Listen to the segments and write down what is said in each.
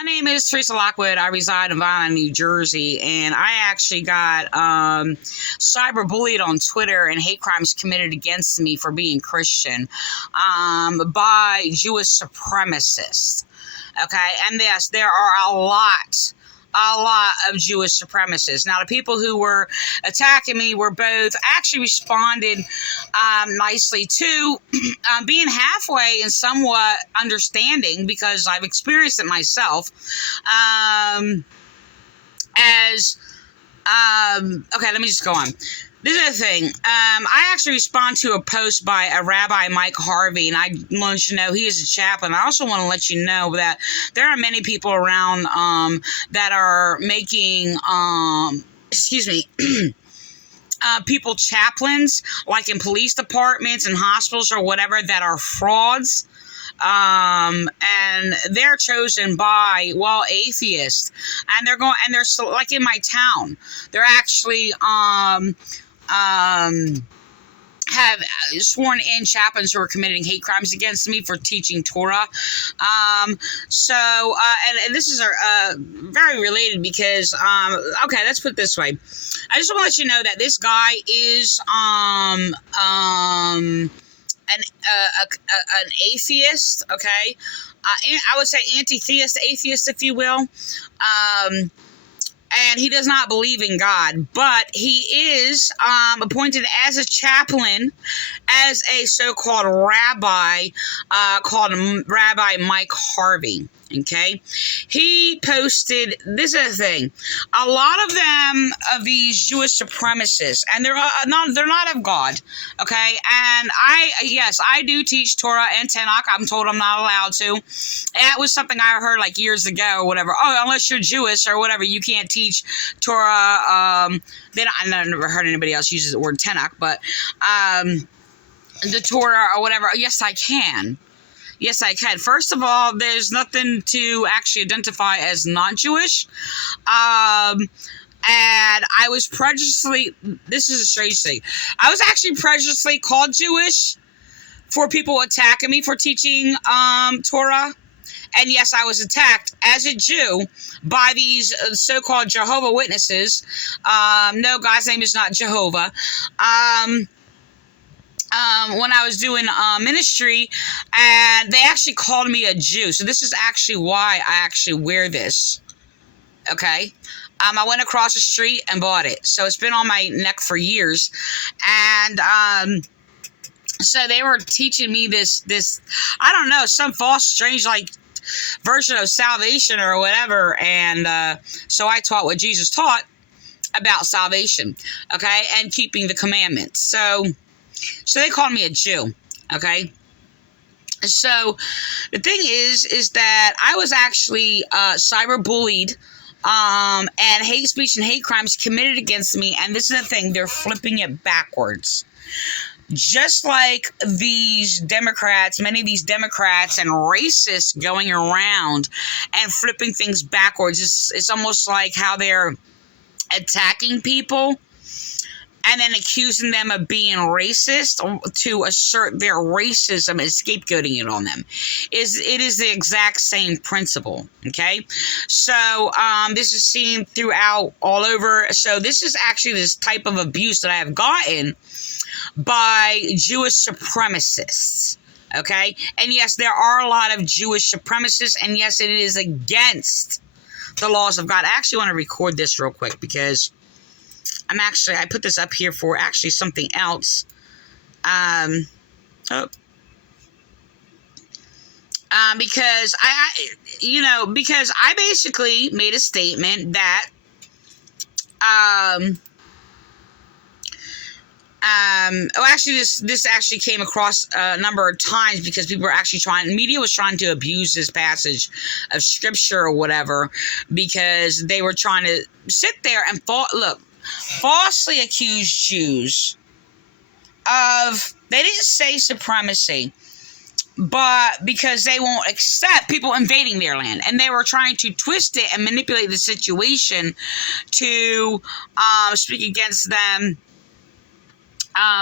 My name is Teresa Lockwood. I reside in Vineland, New Jersey, and I actually got cyberbullied on Twitter and hate crimes committed against me for being Christian by Jewish supremacists. Okay, and yes, there are a lot of Jewish supremacists. Now, the people who were attacking me were both actually responded nicely to being halfway and somewhat understanding, because I've experienced it myself. Okay, let me just go on. This is the thing. I actually respond to a post by a Rabbi Mike Harvey, and I want you to know he is a chaplain. I also want to let you know that there are many people around that are making, people chaplains, like in police departments and hospitals or whatever, that are frauds. And they're chosen by, atheists, and they're like in my town, they're actually, have sworn in chaplains who are committing hate crimes against me for teaching Torah. And this is very related because, okay, let's put it this way. I just want to let you know that this guy is, an atheist, okay? I would say anti-theist, atheist, if you will. And he does not believe in God, but he is appointed as a chaplain, as a so-called rabbi, called Rabbi Mike Harvey. Okay, he posted. This is the thing: a lot of them, of these Jewish supremacists, and they're not of God. Okay, and I do teach Torah and Tanakh. I'm told I'm not allowed to. That was something I heard like years ago or whatever. Oh, unless you're Jewish or whatever, you can't teach Torah. I've never heard anybody else use the word Tanakh, but the Torah or whatever. Yes, I can. Yes, I can. First of all, there's nothing to actually identify as non-Jewish. And I was prejudiciously, this is a strange thing, I was actually prejudiciously called Jewish for people attacking me for teaching Torah. And yes, I was attacked as a Jew by these so-called Jehovah Witnesses. No, God's name is not Jehovah. When I was doing ministry, and they actually called me a Jew. So this is actually why I actually wear this. Okay. I went across the street and bought it. So it's been on my neck for years. And so they were teaching me this, I don't know, some false, strange, like, version of salvation or whatever. And so I taught what Jesus taught about salvation. Okay. And keeping the commandments. So they called me a Jew, okay? So the thing is that I was actually cyberbullied, and hate speech and hate crimes committed against me. And this is the thing, they're flipping it backwards. Just like these Democrats, many of these Democrats and racists going around and flipping things backwards. It's almost like how they're attacking people and then accusing them of being racist to assert their racism and scapegoating it on them. It is the exact same principle, okay? So this is seen throughout all over. So this is actually this type of abuse that I have gotten by Jewish supremacists, okay? And yes, there are a lot of Jewish supremacists, and yes, it is against the laws of God. I actually want to record this real quick because I put this up here for actually something else. Because because I basically made a statement that, this actually came across a number of times because people were actually media was trying to abuse this passage of scripture or whatever, because they were trying to sit there and falsely accuse Jews of, they didn't say supremacy, but because they won't accept people invading their land, and they were trying to twist it and manipulate the situation to speak against them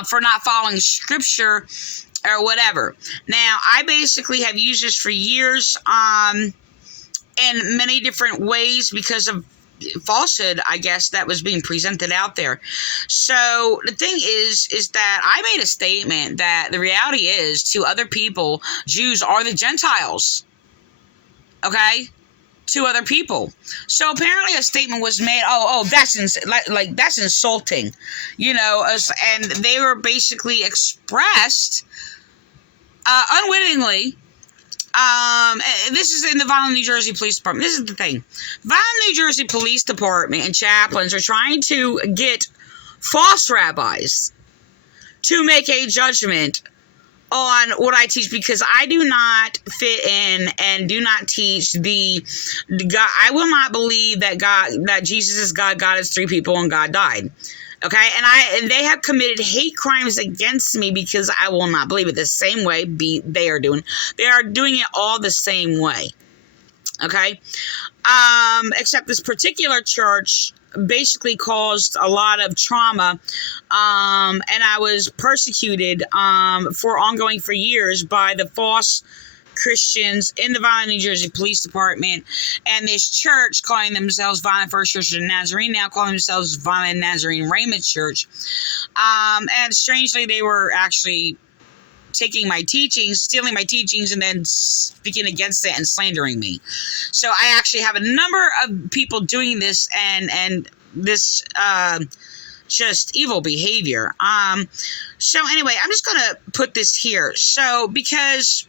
for not following scripture or whatever. Now, I basically have used this for years, in many different ways because of falsehood, I guess, that was being presented out there. So the thing is that I made a statement that the reality is, to other people, Jews are the Gentiles. Okay? To other people. So apparently a statement was made, that's insulting, and they were basically expressed unwittingly. This is in the Violent, New Jersey Police Department. This is the thing. Violent, New Jersey Police Department and chaplains are trying to get false rabbis to make a judgment on what I teach, because I do not fit in and do not teach the God. I will not believe that Jesus is God, God is three people, and God died. Okay, and they have committed hate crimes against me because I will not believe it the same way they are doing. They are doing it all the same way. Okay, except this particular church basically caused a lot of trauma, and I was persecuted for years by the false Christians in the Violent, New Jersey Police Department, and this church calling themselves Violent First Church of the Nazarene, now calling themselves Violent Nazarene Raymond Church. And strangely, they were actually taking my teachings, stealing my teachings, and then speaking against it and slandering me. So I actually have a number of people doing this, and this just evil behavior. So anyway, I'm just gonna put this here. So because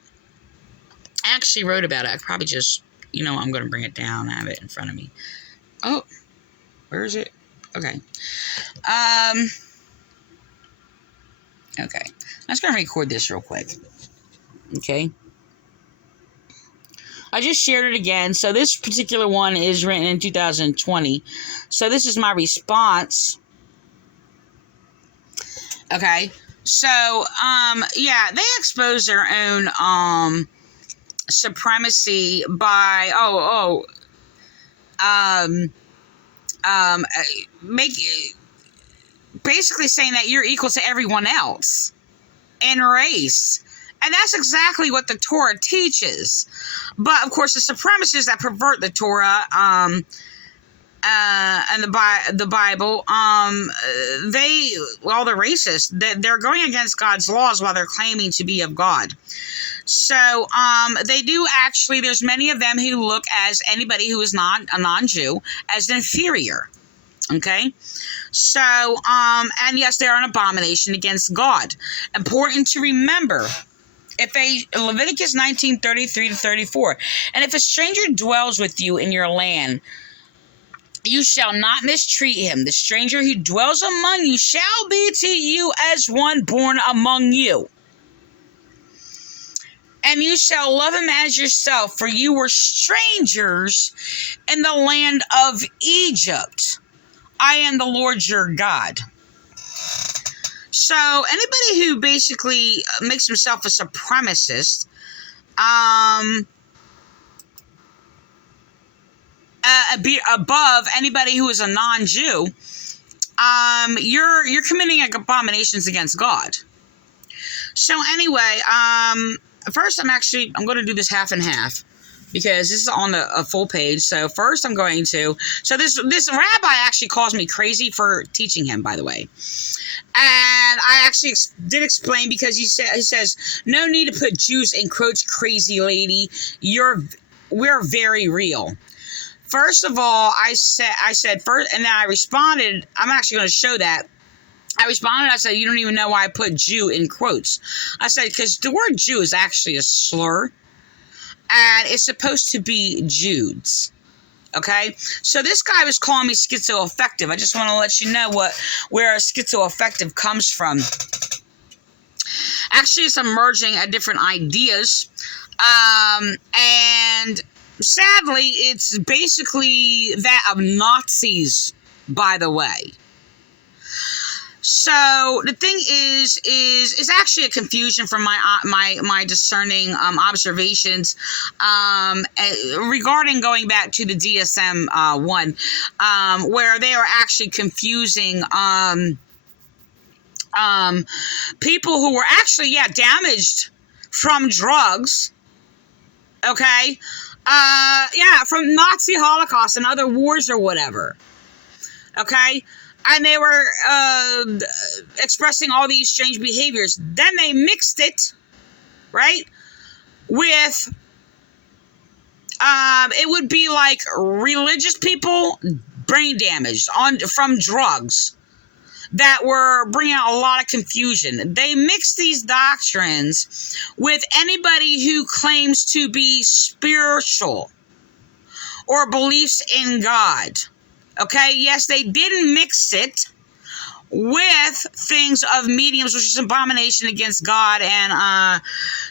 I actually wrote about it, I probably just, I'm gonna bring it down. I have it in front of me. Oh, where is it? Okay. Okay. I'm just gonna record this real quick. Okay. I just shared it again. So this particular one is written in 2020. So this is my response. Okay. So, they expose their own, supremacy by, basically saying that you're equal to everyone else in race. And that's exactly what the Torah teaches. But, of course, the supremacists that pervert the Torah and the Bible, they're racist. They're going against God's laws while they're claiming to be of God. So, they do actually, there's many of them who look as anybody who is not a non-Jew as inferior. Okay? So, and yes, they are an abomination against God. Important to remember, Leviticus 19:33-34, and if a stranger dwells with you in your land, you shall not mistreat him. The stranger who dwells among you shall be to you as one born among you. And you shall love him as yourself, for you were strangers in the land of Egypt. I am the Lord your God. So anybody who basically makes himself a supremacist, be above anybody who is a non-Jew, you're committing abominations against God. So anyway, first I'm going to do this half and half, because this is on a full page. So first I'm going to, this rabbi actually calls me crazy for teaching him, by the way. And I actually did explain, because he says, no need to put Jews in quotes, crazy lady. We're very real. First of all, I said first, and then I responded, I'm actually going to show that. I responded, I said, you don't even know why I put Jew in quotes. I said, because the word Jew is actually a slur, and it's supposed to be Judes. Okay? So this guy was calling me schizoaffective. I just want to let you know where schizoaffective comes from. Actually, it's emerging at different ideas. And sadly, it's basically that of Nazis, by the way. So the thing is actually a confusion from my discerning observations regarding going back to the DSM 1, where they are actually confusing people who were actually damaged from drugs, okay, Yeah, from Nazi Holocaust and other wars or whatever. Okay? And they were expressing all these strange behaviors. Then they mixed it, right, with, it would be like religious people brain damaged from drugs that were bringing out a lot of confusion. They mixed these doctrines with anybody who claims to be spiritual or beliefs in God. Okay, yes, they didn't mix it with things of mediums, which is an abomination against God, and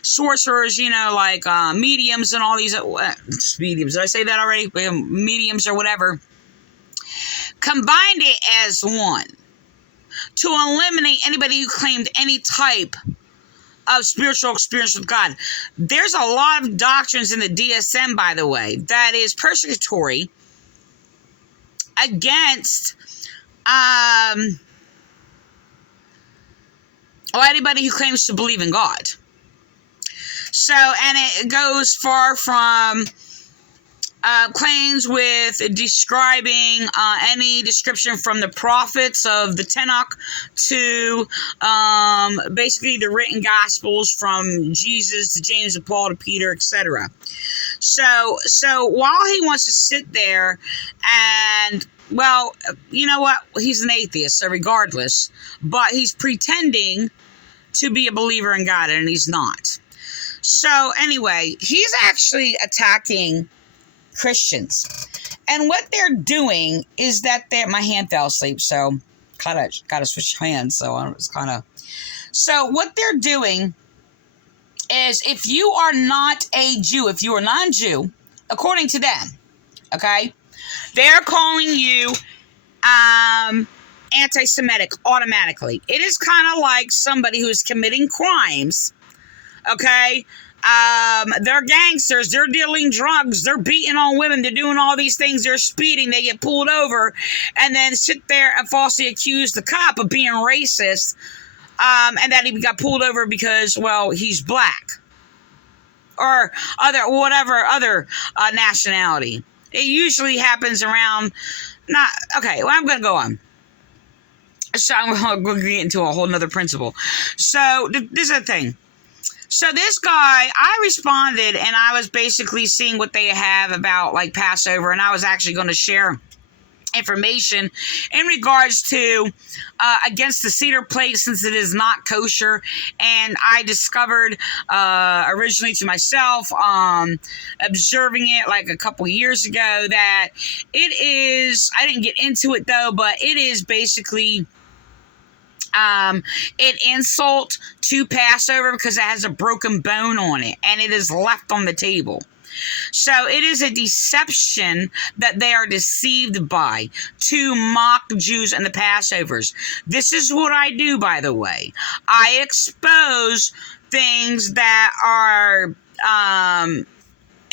sorcerers, like mediums and all these mediums. Did I say that already? Mediums or whatever. Combined it as one to eliminate anybody who claimed any type of spiritual experience with God. There's a lot of doctrines in the DSM, by the way, that is persecutory against anybody who claims to believe in God. So, and it goes far from claims with describing any description from the prophets of the Tanakh to basically the written gospels from Jesus to James to Paul to Peter, etc. So while he wants to sit there and, well, you know what? He's an atheist, so regardless, but he's pretending to be a believer in God, and he's not. So anyway, he's actually attacking Christians. And what they're doing is that my hand fell asleep, so gotta switch hands. So I was so what they're doing is, if you are not a Jew, if you are non-Jew, according to them, okay, they're calling you anti-Semitic automatically. It is kind of like somebody who's committing crimes, okay? They're gangsters, they're dealing drugs, they're beating on women, they're doing all these things, they're speeding, they get pulled over, and then sit there and falsely accuse the cop of being racist, and that he got pulled over because, well, he's black, or other nationality. It usually happens around, I'm going to go on. So I'm going to get into a whole nother principle. So this is the thing. So this guy, I responded, and I was basically seeing what they have about like Passover, and I was actually going to share information in regards to against the cedar plate, since it is not kosher. And I discovered originally to myself, observing it like a couple years ago, that it is, I didn't get into it though, but it is basically an insult to Passover because it has a broken bone on it and it is left on the table. So it is a deception that they are deceived by to mock Jews and the Passovers. This is what I do, by the way. I expose things that are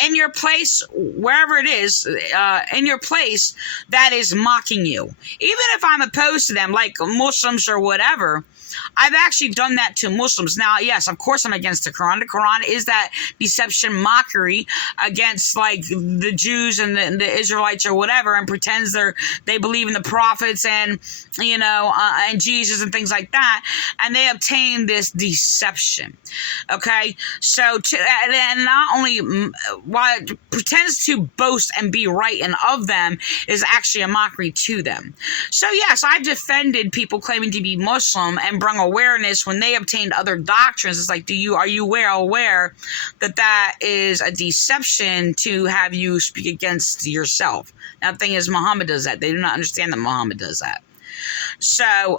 in your place, wherever it is, in your place, that is mocking you. Even if I'm opposed to them, like Muslims or whatever, I've actually done that to Muslims. Now, yes, of course I'm against the Quran. The Quran is that deception, mockery against like the Jews and the Israelites or whatever, and pretends they believe in the prophets and, and Jesus and things like that. And they obtain this deception. Okay? So, and not only while it pretends to boast and be right and of them, is actually a mockery to them. So, yes, I've defended people claiming to be Muslim and bring awareness when they obtained other doctrines. It's like, are you aware that is a deception to have you speak against yourself? Now, the thing is, Muhammad does that. They do not understand that Muhammad does that. So,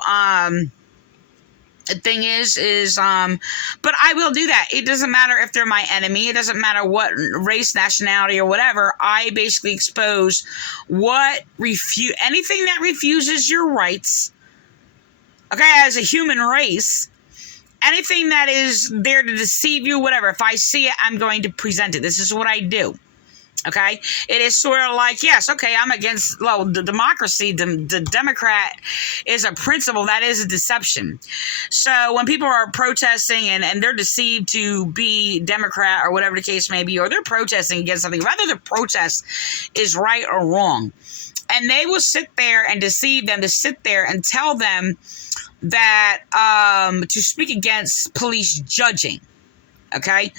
the thing is, but I will do that. It doesn't matter if they're my enemy. It doesn't matter what race, nationality, or whatever. I basically expose anything that refuses your rights. Okay, as a human race, anything that is there to deceive you, whatever. If I see it, I'm going to present it. This is what I do. Okay, it is sort of like, yes, okay, I'm against, well, the democracy. The Democrat is a principle that is a deception. So when people are protesting and they're deceived to be Democrat or whatever the case may be, or they're protesting against something, whether the protest is right or wrong, and they will sit there and deceive them to sit there and tell them that to speak against police judging. Okay,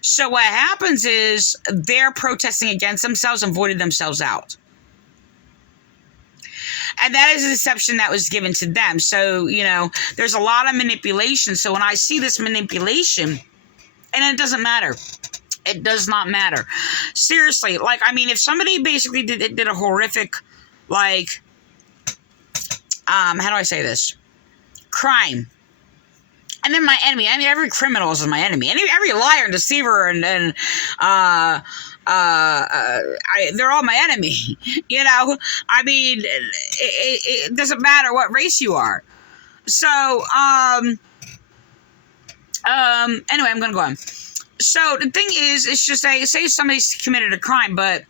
so what happens is they're protesting against themselves and voted themselves out. And that is a deception that was given to them. So, there's a lot of manipulation. So when I see this manipulation, and it doesn't matter. It does not matter. Seriously, if somebody basically did a horrific, how do I say this? Crime. And then my enemy. Every criminal is my enemy. Every liar and deceiver and they're all my enemy. It doesn't matter what race you are. So, anyway, I'm gonna go on. So the thing is, it's just say somebody's committed a crime, but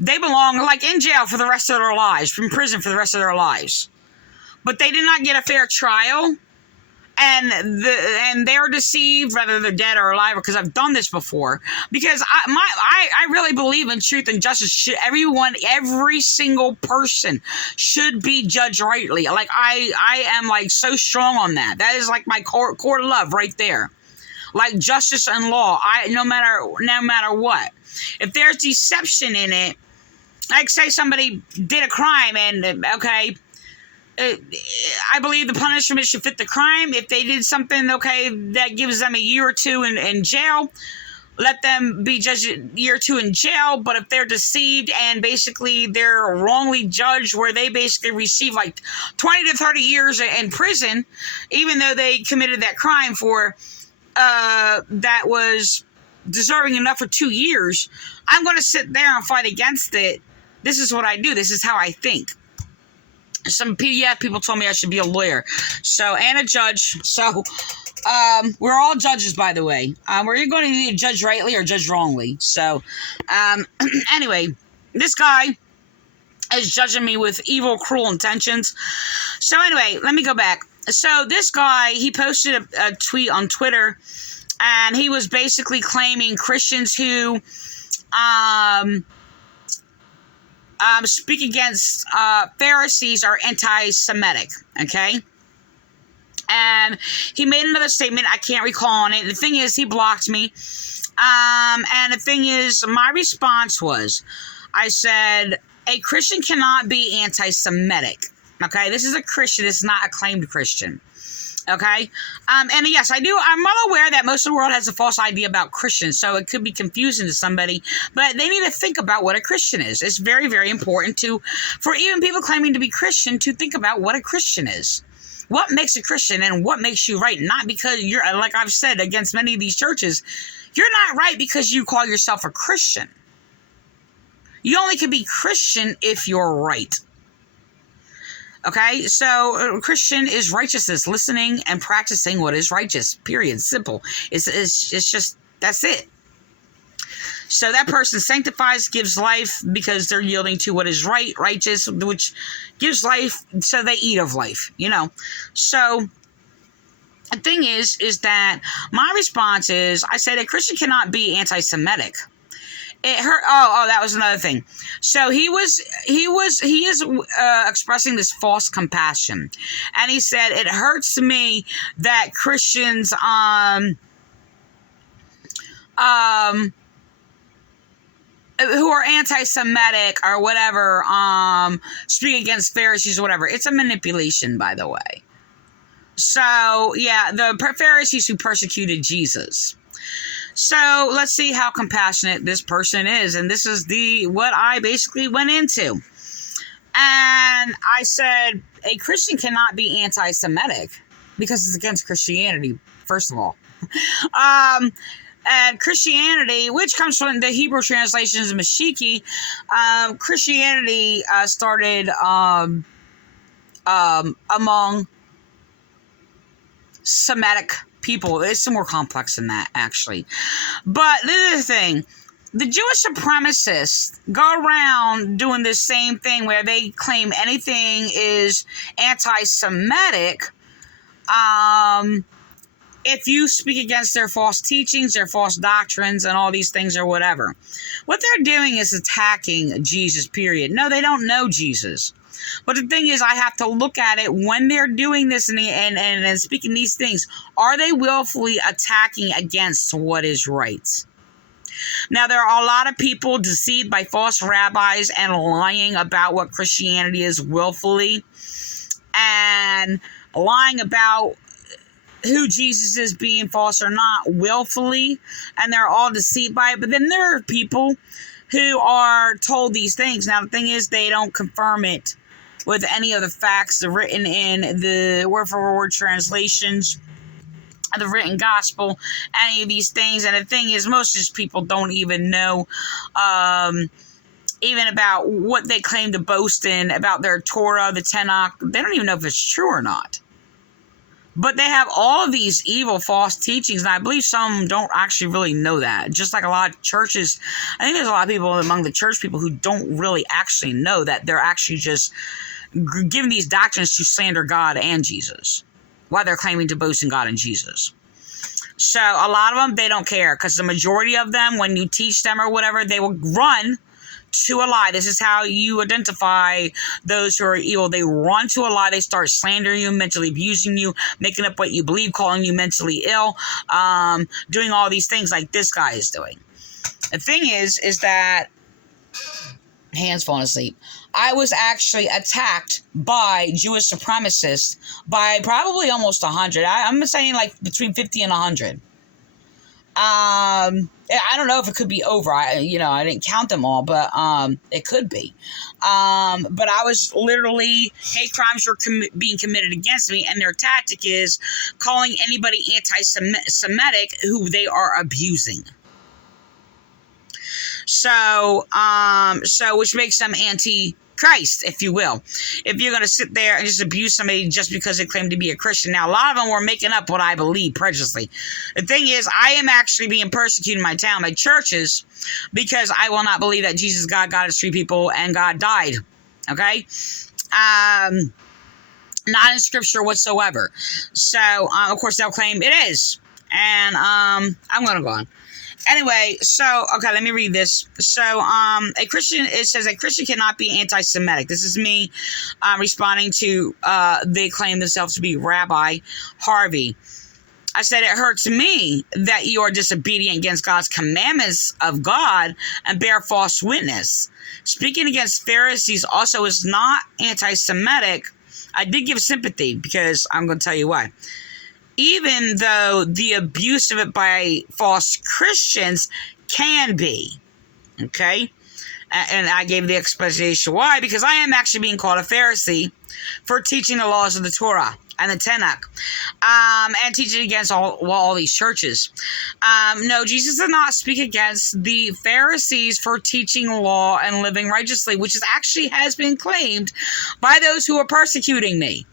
they belong in jail for the rest of their lives, in prison for the rest of their lives, but they did not get a fair trial. And they're deceived, whether they're dead or alive, because I've done this before. Because I really believe in truth and justice. Every single person should be judged rightly. I am so strong on that. That is my core love right there. Justice and law. No matter what. If there's deception in it, say somebody did a crime and okay. I believe the punishment should fit the crime. If they did something, that gives them a year or two in jail, let them be judged a year or two in jail. But if they're deceived and basically they're wrongly judged, where they basically receive 20 to 30 years in prison, even though they committed that crime for that was deserving enough for 2 years, I'm going to sit there and fight against it. This is what I do. This is how I think. Some people told me I should be a lawyer, and a judge. So, we're all judges, by the way. We're going to either judge rightly or judge wrongly. So, anyway, this guy is judging me with evil, cruel intentions. So, anyway, let me go back. So, this guy, he posted a tweet on Twitter, and he was basically claiming Christians who, speak against Pharisees are anti-Semitic, okay? And he made another statement. I can't recall on it. The thing is, he blocked me. And the thing is, my response was, I said, a Christian cannot be anti-Semitic, okay? This is a Christian. This is not a claimed Christian. Okay? And yes, I'm well aware that most of the world has a false idea about Christians, so it could be confusing to somebody, but they need to think about what a Christian is. It's very, very important for even people claiming to be Christian to think about what a Christian is. What makes a Christian and what makes you right? Not because you're, like I've said against many of these churches, you're not right because you call yourself a Christian. You only can be Christian if you're right. Okay, so Christian is righteousness, listening and practicing what is righteous, period, simple. It's just, that's it. So that person sanctifies, gives life because they're yielding to what is right, righteous, which gives life, so they eat of life, So the thing is that my response is, I said a Christian cannot be anti-Semitic. It hurt. Oh, that was another thing. So he is expressing this false compassion, and he said it hurts me that Christians who are anti-Semitic or whatever speak against Pharisees or whatever. It's a manipulation, by the way. So yeah, the Pharisees who persecuted Jesus. So let's see how compassionate this person is. And this is what I basically went into. And I said, a Christian cannot be anti-Semitic because it's against Christianity, first of all. And Christianity, which comes from the Hebrew translations of Mashiki, Christianity started among Semitic people. It's more complex than that, actually. But this is the thing. the Jewish supremacists go around doing the same thing where they claim anything is anti-Semitic. If you speak against their false teachings, their false doctrines, and all these things or whatever. What they're doing is attacking Jesus, period. No, they don't know Jesus. But the thing is, I have to look at it when they're doing this and speaking these things. Are they willfully attacking against what is right? Now, there are a lot of people deceived by false rabbis and lying about what Christianity is willfully, and lying about who Jesus is being false or not willfully, and they're all deceived by it. But then there are people who are told these things. Now, the thing is, they don't confirm it with any of the facts written in the word-for-word translations, the written gospel, any of these things. And the thing is, most of these people don't even know even about what they claim to boast in, about their Torah, the Tanakh. They don't even know if it's true or not. But they have all of these evil false teachings, and I believe some don't actually really know that. Just like a lot of churches, I think there's a lot of people among the church people who don't really actually know that they're actually just giving these doctrines to slander God and Jesus, while they're claiming to boast in God and Jesus. So a lot of them, they don't care, because the majority of them, when you teach them or whatever, they will run to a lie. This is how you identify those who are evil. They run to a lie. They start slandering you, mentally abusing you, making up what you believe, calling you mentally ill, doing all these things like this guy is doing. The thing is that, hands falling asleep, I was actually attacked by Jewish supremacists by probably almost 100. I'm saying like between 50 and 100. I don't know if it could be over. I didn't count them all, but it could be. But I was literally, hate crimes were being committed against me, and their tactic is calling anybody anti-Semitic who they are abusing. So which makes them anti-Christ, if you will. If you're going to sit there and just abuse somebody just because they claim to be a Christian. Now, a lot of them were making up what I believe prejudiciously. The thing is, I am actually being persecuted in my town, my churches, because I will not believe that Jesus, God is three people, and God died. Okay? Not in scripture whatsoever. So, of course, they'll claim it is. And I'm going to go on. Anyway, so, okay, let me read this. So, it says a Christian cannot be anti-Semitic. This is me responding to, they claim themselves to be Rabbi Harvey. I said, it hurts me that you are disobedient against God's commandments of God and bear false witness. Speaking against Pharisees also is not anti-Semitic. I did give sympathy, because I'm going to tell you why. Even though the abuse of it by false Christians can be, okay? And I gave the explanation why, because I am actually being called a Pharisee for teaching the laws of the Torah and the Tanakh, and teaching against all these churches. No, Jesus did not speak against the Pharisees for teaching law and living righteously, which is actually has been claimed by those who are persecuting me.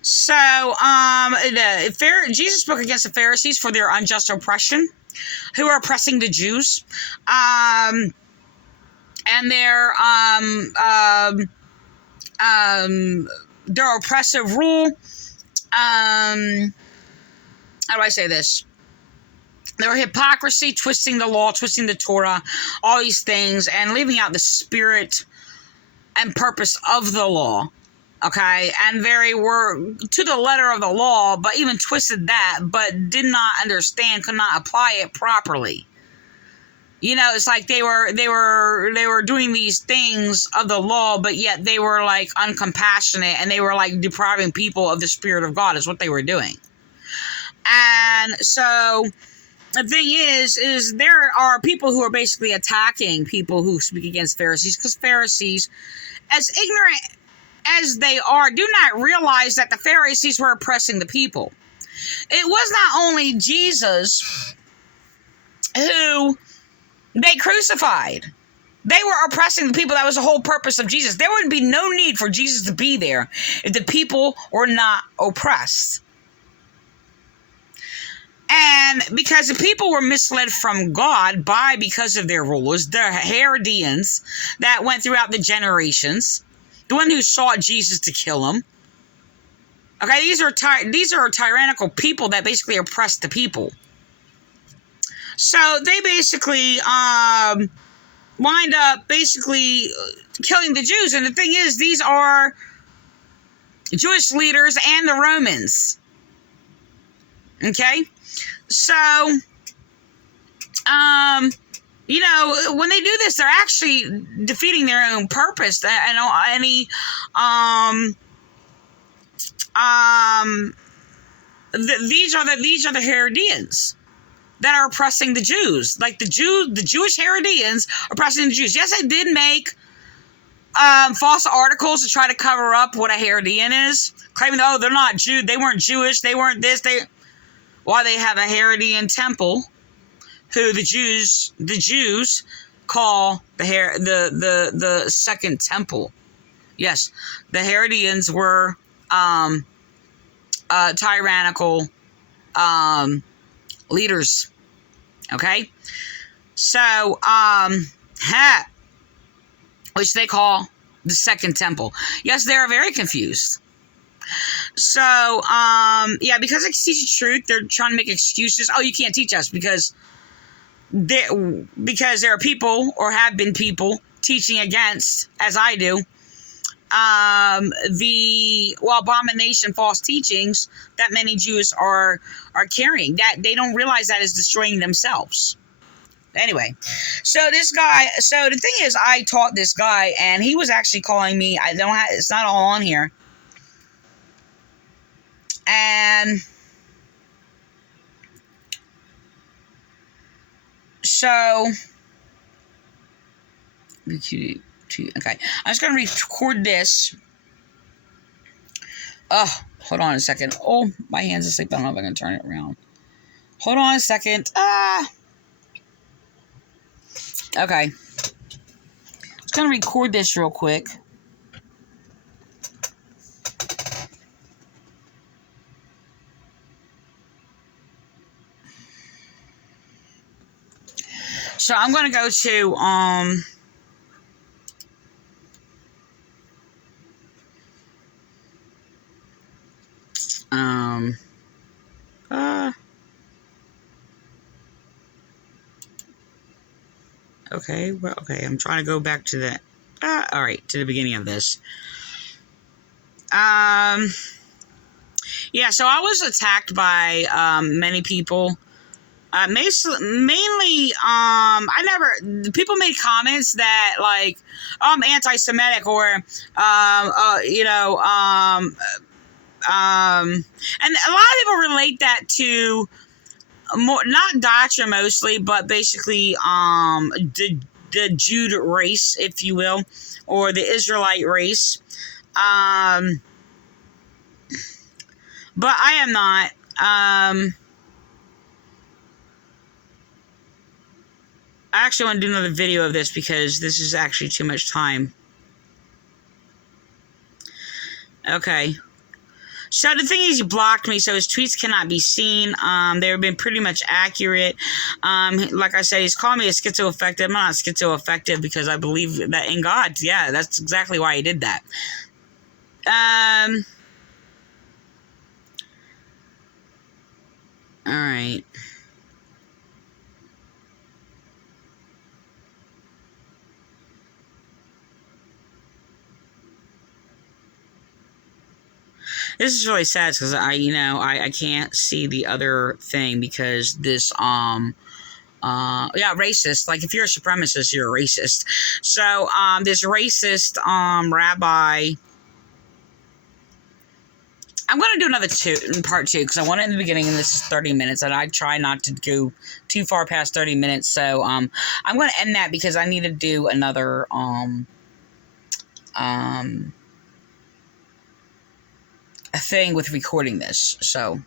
So, Jesus spoke against the Pharisees for their unjust oppression, who are oppressing the Jews, and their oppressive rule. How do I say this? Their hypocrisy, twisting the law, twisting the Torah, all these things, and leaving out the spirit and purpose of the law. Okay, and they were to the letter of the law, but even twisted that, but did not understand, could not apply it properly. You know, it's like they were doing these things of the law, but yet they were like uncompassionate, and they were like depriving people of the Spirit of God is what they were doing. And so the thing is there are people who are basically attacking people who speak against Pharisees, because Pharisees, as ignorant as they are, do not realize that the Pharisees were oppressing the people. It was not only Jesus who they crucified. They were oppressing the people. That was the whole purpose of Jesus. There would be no need for Jesus to be there if the people were not oppressed. And because the people were misled from God because of their rulers, the Herodians that went throughout the generations, the one who sought Jesus to kill him. Okay, these are tyrannical people that basically oppress the people. So they basically wind up basically killing the Jews. And the thing is, these are Jewish leaders and the Romans. Okay? So, you know, when they do this, they're actually defeating their own purpose. And these are the Herodians that are oppressing the Jews. Like the Jewish Herodians oppressing the Jews. Yes, I did make false articles to try to cover up what a Herodian is, claiming, oh, they're not Jew, they weren't Jewish, they weren't this, Why they have a Herodian temple, who the Jews call the second temple. Yes, the Herodians were tyrannical leaders. Okay, so which they call the second temple. Yes, they are very confused. So yeah, because I teach the truth, they're trying to make excuses. Oh, you can't teach us because there are people, or have been people, teaching against, as I do, the abomination, false teachings that many Jews are carrying. That they don't realize that is destroying themselves. Anyway, so this guy. So the thing is, I taught this guy, and he was actually calling me. It's not all on here. And so, okay, I'm just gonna record this. Oh, hold on a second. Oh, my hand's asleep. I don't know if I can turn it around. Hold on a second. Okay. Just gonna record this real quick. So I'm gonna go to okay, well, okay, I'm trying to go back to the all right, to the beginning of this. Yeah, so I was attacked by many people. Mainly, people made comments that, like, oh, I'm anti-Semitic, or, and a lot of people relate that to more, not doctrine mostly, but basically, the Jude race, if you will, or the Israelite race. But I am not. I actually want to do another video of this because this is actually too much time. Okay. So the thing is, he blocked me, so his tweets cannot be seen. They've been pretty much accurate. Like I said, he's calling me a schizoaffective. I'm not schizoaffective because I believe that in God. Yeah, that's exactly why he did that. All right. This is really sad because I can't see the other thing because this racist. Like, if you're a supremacist, you're a racist. So this racist rabbi. I'm going to do another part two, because I want it in the beginning, and this is 30 minutes, and I try not to go too far past 30 minutes. So I'm going to end that because I need to do another a thing with recording this. So